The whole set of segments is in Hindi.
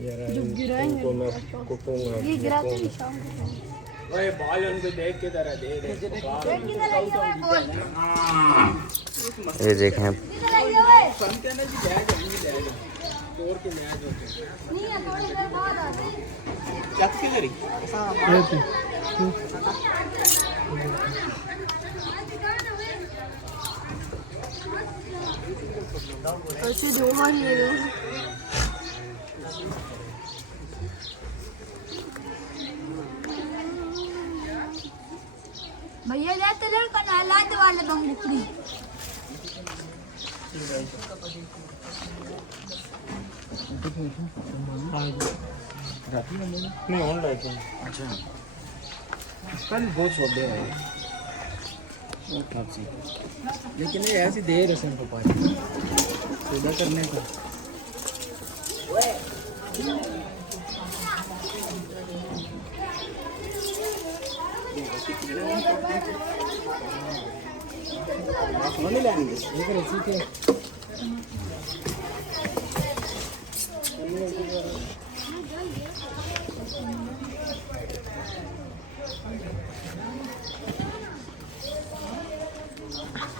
जो गिराएंगे ये गिराते नहीं शाम को ओए बॉल उनको देख के तरह दे दे किधर आई है बॉल ये देखें किधर आई है ओए सुनते ना जी बैग नहीं बैग तोड़ के मैच होते नहीं है थोड़ी देर बाद आते चक के लरी ऐसे जो वहां ही है भैया जाते लड़का ना लाते वाले बम बुकड़ी नहीं ऑनलाइन अच्छा कल बहुत छोटे हैं लेकिन ये ऐसी देर है सिर्फ पानी सुबह करने का नहीं लेंगे ये कर इसी के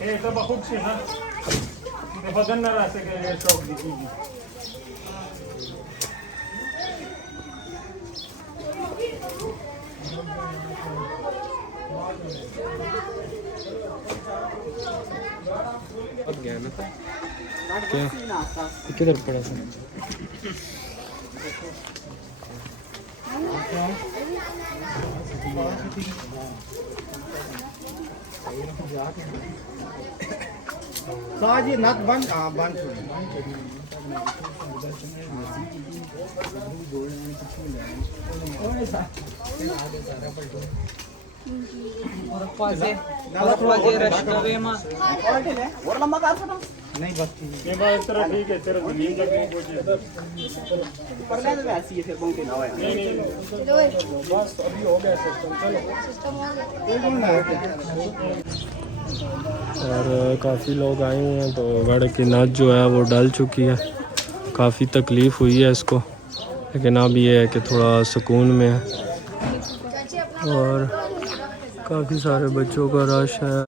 ये तो बहुत सी ना ये बदन ना रह सके ये शौक दिखेगी क्या किधर पड़ा था जी नट बंद बंद नहीं बस ये बात तेरा ठीक है तेरा जमीन तक पहुंचे पर ले तो ऐसी है फिर बहुत ना है नहीं चलो ओए बस अभी हो गया सिस्टम चलो सिस्टम हो गया और काफ़ी लोग आए हुए हैं तो गाड़ी की नट जो है वो डल चुकी है काफ़ी तकलीफ़ हुई है इसको लेकिन अब ये है कि थोड़ा सुकून में है और काफ़ी सारे बच्चों का रश है।